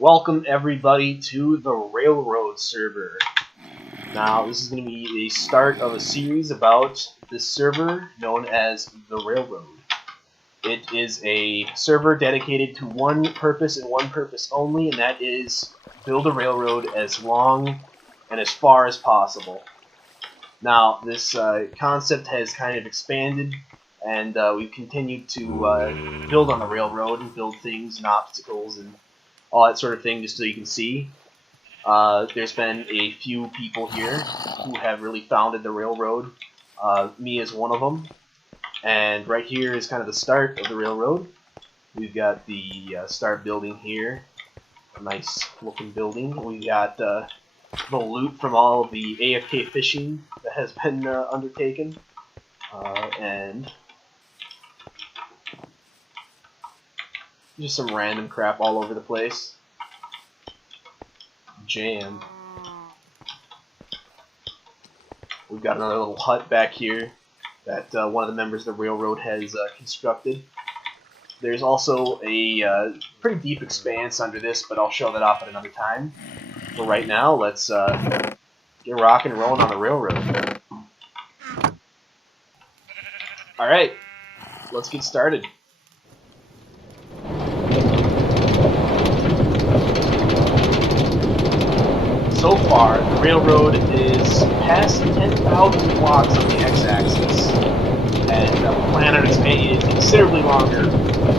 Welcome everybody to the Railroad server. Now this is going to be the start of a series about this server known as the Railroad. It is a server dedicated to one purpose and one purpose only, and that is build a railroad as long and as far as possible. Now this concept has kind of expanded, and we've continued to build on the railroad and build things and obstacles and all that sort of thing, just so you can see. There's been a few people here who have really founded the railroad. Me as one of them. And right here is kind of the start of the railroad. We've got the start building here. A nice looking building. We got the loot from all of the AFK fishing that has been undertaken. And just some random crap all over the place. Jam. We've got another little hut back here that one of the members of the railroad has constructed. There's also a pretty deep expanse under this, but I'll show that off at another time. For right now, let's get rocking and rolling on the railroad. Alright, let's get started. So far, the railroad is past 10,000 blocks on the x-axis, and we plan on expanding it considerably longer,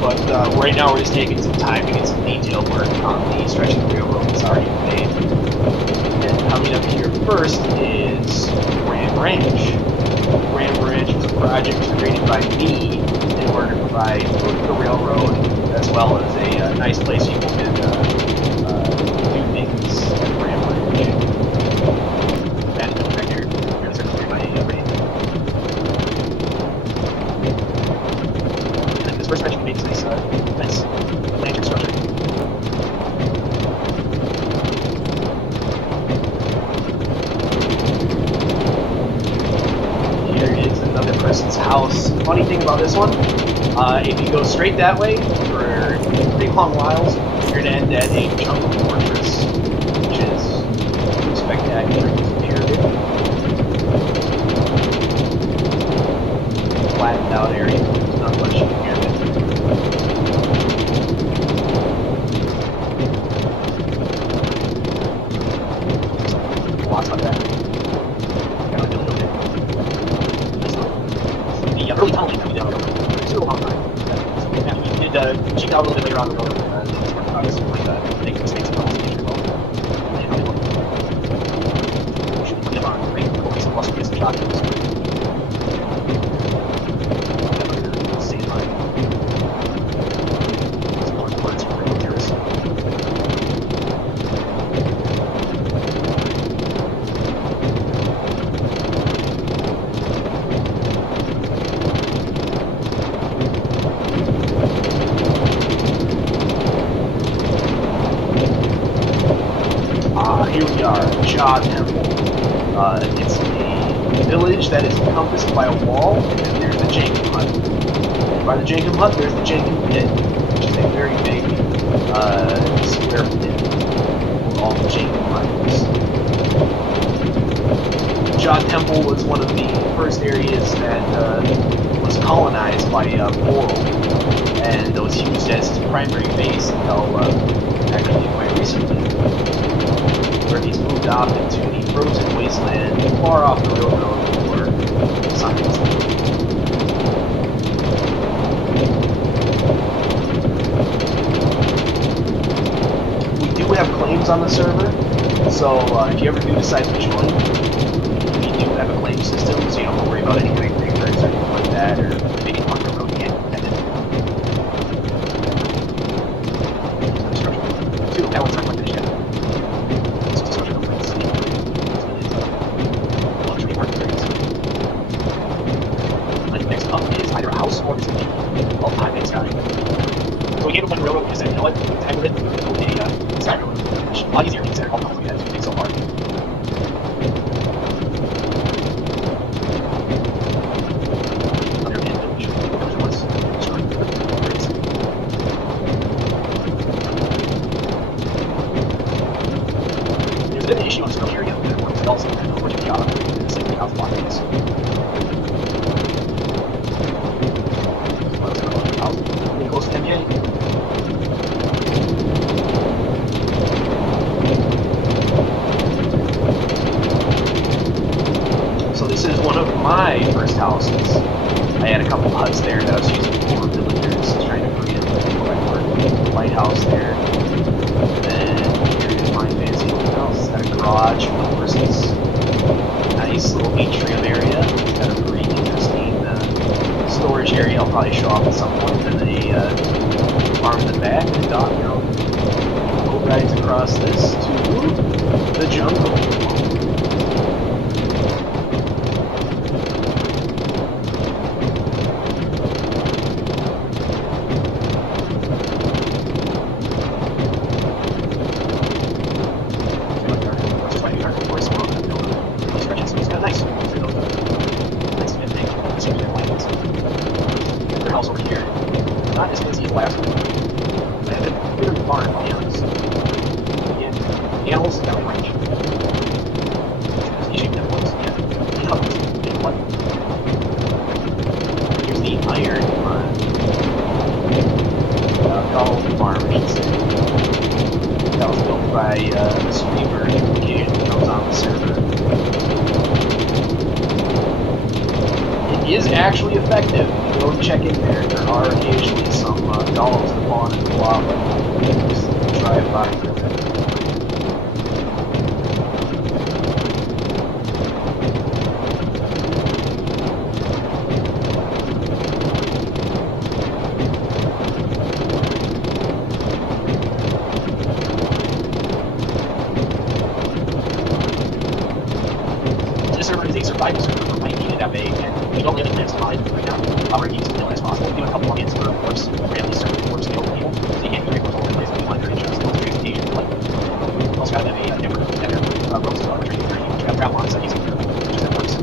but right now we're just taking some time to get some detailed work on the stretch of the railroad that's already made. And coming up here first is Ram Ranch. Ram Ranch was a project created by me in order to provide food for the railroad, as well as a nice place people can do things at Ram Ranch. First mention makes this nice lantern structure. Here is another person's house. Funny thing about this one, if you go straight that way for pretty long whiles, you're going to end at a jungle fortress, which is pretty spectacular. It's a pyramid. Flattened out area. There's not much in here. Like that. The early tunneling that we did took a long time. And we did check out a little bit later on the road. Obviously, like making mistakes in the future. We should put them on, right? Focus on muscle and shotguns. Sand line. Some more words for railroad terrorists. Here we are, Jah Temple. It's a village that is encompassed by a wall, and then there's the Jankum Hut. And by the Jankum Hut, there's the Jankum Pit, which is a very big square pit for all the Jankum Huts. Jah Temple was one of the first areas that was colonized by Boral, and was used as his primary base until actually quite recently, where he's moved off into the frozen wasteland far off the railroad for science. We do have claims on the server, so if you ever do decide to join, we do have a claim system, so you don't have to worry about any kind of creepers or anything like that, or maybe on the road again. That one's not quite finished yet. Next up is either a house or it's a all time in sky. So we gave it one railroad because you know what? Time of it, we would build a sky railroad. Which is a lot easier to consider all companies that do so far. Another village. There was once. bit of an issue on this early area with the adults and unfortunately the same 3,000 block radius. Getting close to MJ. So this is one of my first houses. I had a couple huts there that I was using for villagers, trying to breed them before my work. Lighthouse there. And then here's my fancy little house. It's got a garage for the horses. Nice little atrium area. It's got a pretty interesting storage area I'll probably show off at some point. And then a farm in the back and a dockyard. Boat rides across this to the jungle. Actually effective. If you go and check in there, there are occasionally some golems that spawn in the lava. Just drive by for a minute. This server is a survival server for might need it that big, and we don't really plan to mod right now. We're going to use it as possible. We do a couple plugins for works, randomly certain works in the open people, so you can't create multiple places if you want your interest. Also, transportation, like, we also got a different roads to our training journey, which we have travel on, so using just that works.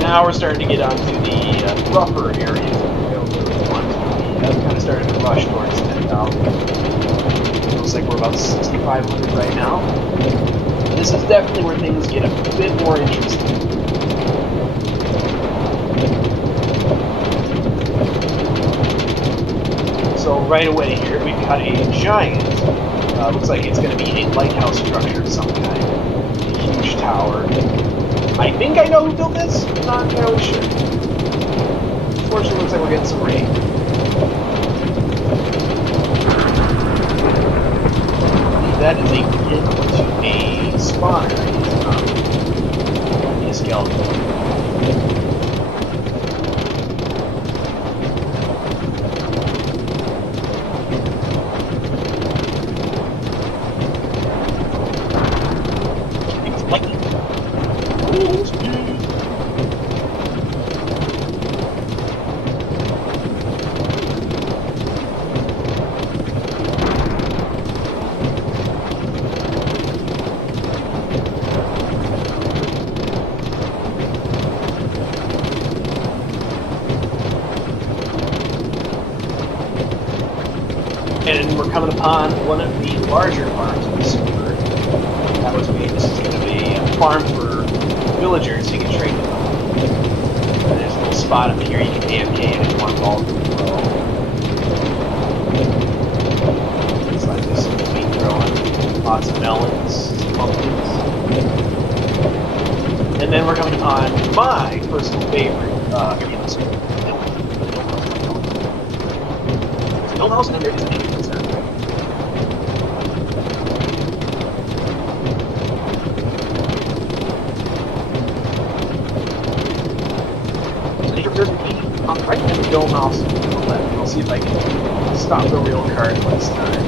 Now we're starting to get onto the rougher areas of the railroad ones. We kind of started to rush towards 10,000. Looks like we're about 6,500 right now. This is definitely where things get a bit more interesting. So right away here, we've got a giant, looks like it's going to be a lighthouse structure of some kind. A huge tower. I think I know who built this, I'm not entirely sure. Fortunately, looks like we're getting some rain. that is a hint to a spawner. A skeleton. And we're coming upon one of the larger farms of the server. That was made. This is going to be a farm for villagers so you can trade with them. And there's a little spot up here you can AFK and if you want ball to throw. Looks like there's some wheat growing. Lots of melons, pumpkins. And then we're coming upon my personal favorite area of the server. There's a dome house and then there is a nature preserve. Right in the dome house to the left. I'll see if I can stop the real card this time.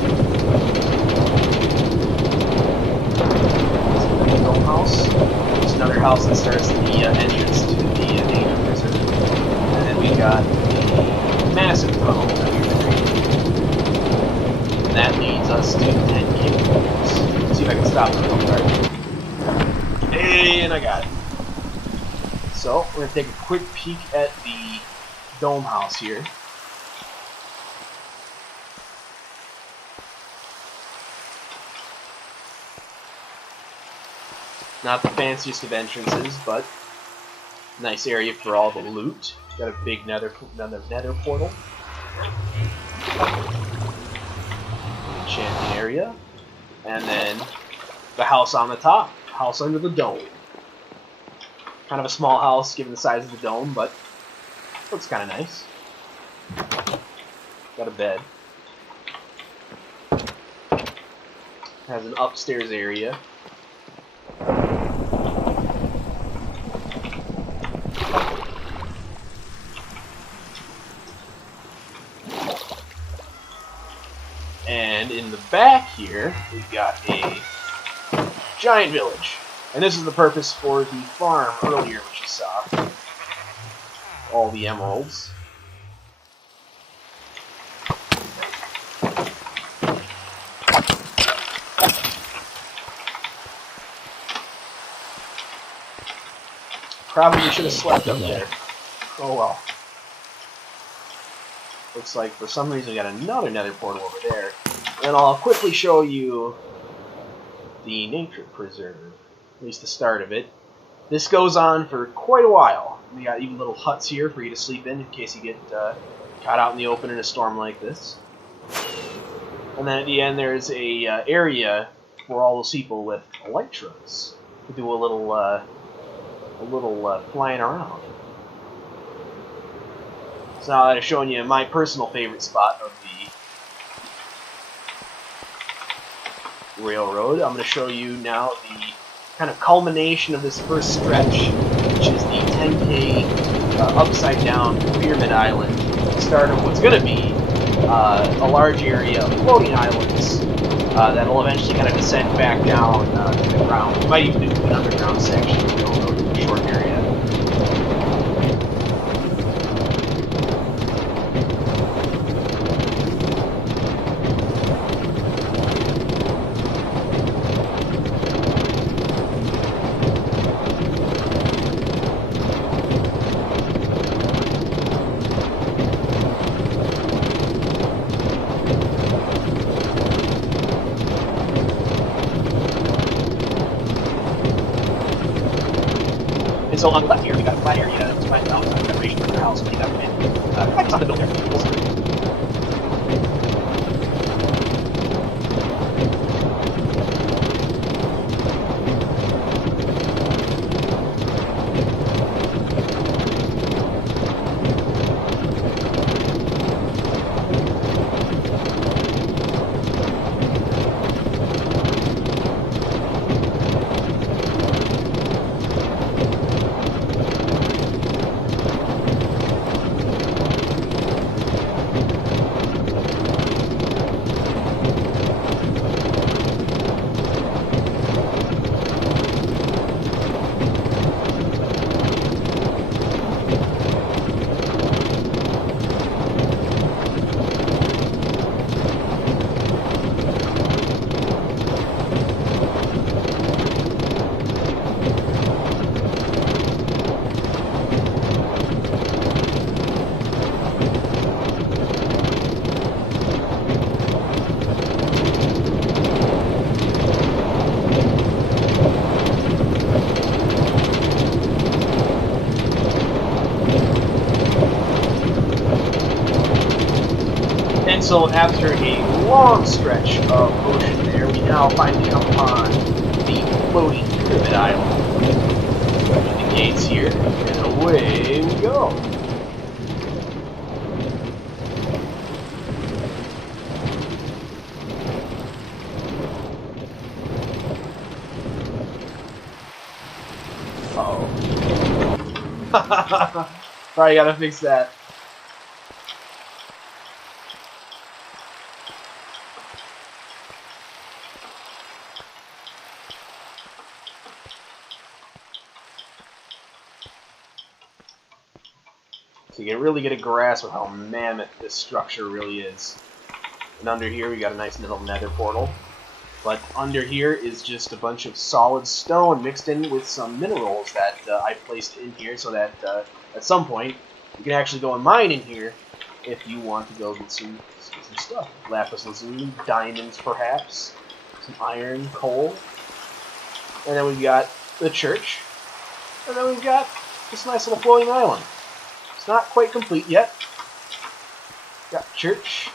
The dome house. There's another house that starts at the entrance to the nature preserve. And then we got a massive tunnel that we've created. And that leads us to the 10 kingdoms. Let's see if I can stop the real card. And I got it. So, we're going to take a quick peek at the dome house here. Not the fanciest of entrances, but nice area for all the loot. Got a big nether portal. Enchanting area. And then the house on the top. House under the dome. Kind of a small house given the size of the dome, but looks kind of nice. Got a bed. Has an upstairs area. And in the back here, we've got a giant village. And this is the purpose for the farm earlier, which you saw. All the emeralds. Probably should have slept up there. Oh well. Looks like for some reason we got another nether portal over there. And I'll quickly show you the nature preserve. At least the start of it. This goes on for quite a while. We got even little huts here for you to sleep in case you get caught out in the open in a storm like this. And then at the end there's a area for all those people with elytras to do a little flying around. So now that I've shown you my personal favorite spot of the railroad, I'm going to show you now the kind of culmination of this first stretch, which is the 10K upside down pyramid island, the start of what's going to be a large area of floating islands that will eventually kind of descend back down to the ground. We might even do an underground section of the railroad in a short area. So on the left here, we got a flat area to find out preparation for their house when they got in. I just have to build their vehicles. And so after a long stretch of ocean there, we now finally come upon the floating pyramid island. With the gates here, and away we go. Uh-oh. Probably gotta fix that. So you can really get a grasp of how mammoth this structure really is. And under here we got a nice little nether portal. But under here is just a bunch of solid stone mixed in with some minerals that I placed in here so that at some point you can actually go and mine in here if you want to go get some stuff. Lapis lazuli, diamonds perhaps, some iron, coal. And then we've got the church. And then we've got this nice little floating island. It's not quite complete yet. Got church,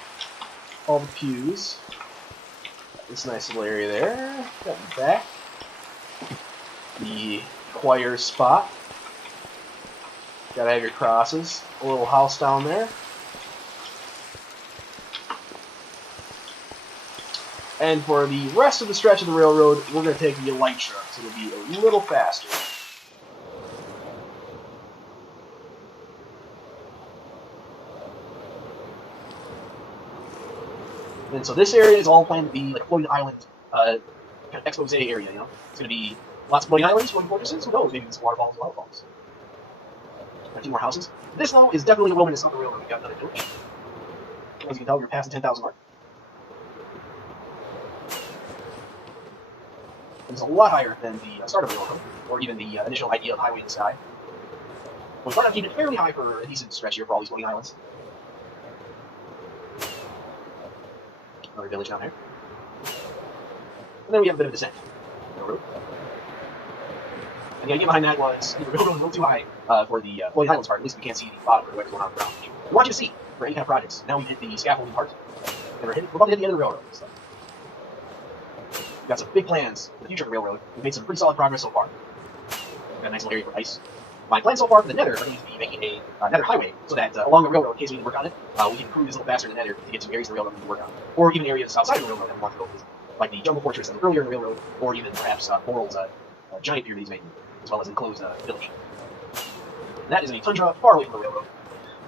all the pews. This nice little area there. Got the back. The choir spot. Gotta have your crosses. A little house down there. And for the rest of the stretch of the railroad, we're going to take the light trucks. It'll be a little faster. And so this area is all planned to be like a floating island kind of expose area, you know? It's going to be lots of floating islands, floating fortresses, who knows, maybe some waterfalls and waterfalls. A few more houses. This, though, is definitely a wilderness on the railroad. We've got another village. As you can tell, we're past the 10,000 mark. It's a lot higher than the start of the railroad, or even the initial idea of highway in the sky. We thought I'd keep it fairly high for a decent stretch here for all these floating islands. Another village down there. And then we have a bit of descent. Railroad. And the idea behind that was the railroad was a little too high for the floating islands part. At least we can't see the bottom or what's going on the ground. We want you to see for any kind of projects. Now we've hit the scaffolding part. And we're about to hit the end of the railroad. So. We've got some big plans for the future of the railroad. We've made some pretty solid progress so far. We've got a nice little area for ice. My plan so far for the nether are going to be making a nether highway, so that along the railroad, in case we need to work on it, we can cruise a little faster in the nether to get to areas of the railroad we need to work on. Or even areas outside of the railroad that we want to go visit, like the jungle fortress that was earlier in the railroad, or even perhaps Boral's giant pier that he's making, as well as an enclosed village. And that is a tundra far away from the railroad.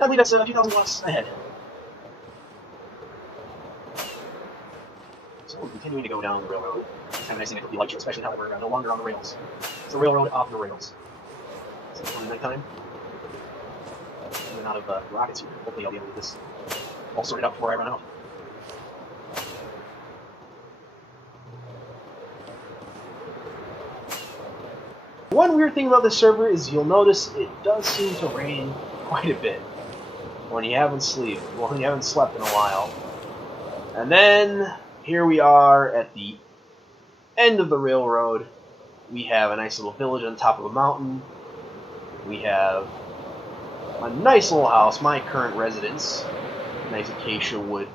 I believe that's a few thousand blocks ahead. So we're continuing to go down the railroad. It's kind of nice thing with the light show, especially now that we're no longer on the rails. It's the railroad off the rails. It's only night time. I'm out of rockets here. Hopefully I'll be able to get this all sorted out before I run out. One weird thing about this server is you'll notice it does seem to rain quite a bit when you haven't slept in a while. And then here we are at the end of the railroad. We have a nice little village on top of a mountain. We have a nice little house, my current residence. Nice acacia wood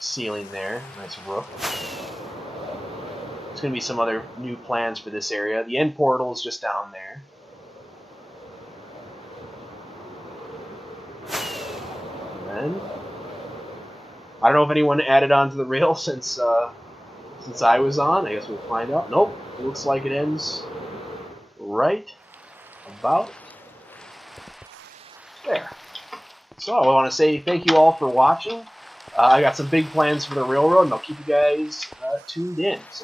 ceiling there, nice roof. There's going to be some other new plans for this area. The end portal is just down there. And then, I don't know if anyone added on to the rail since I was on. I guess we'll find out. Nope, it looks like it ends right about there. So I want to say thank you all for watching. I got some big plans for the railroad, and I'll keep you guys tuned in. So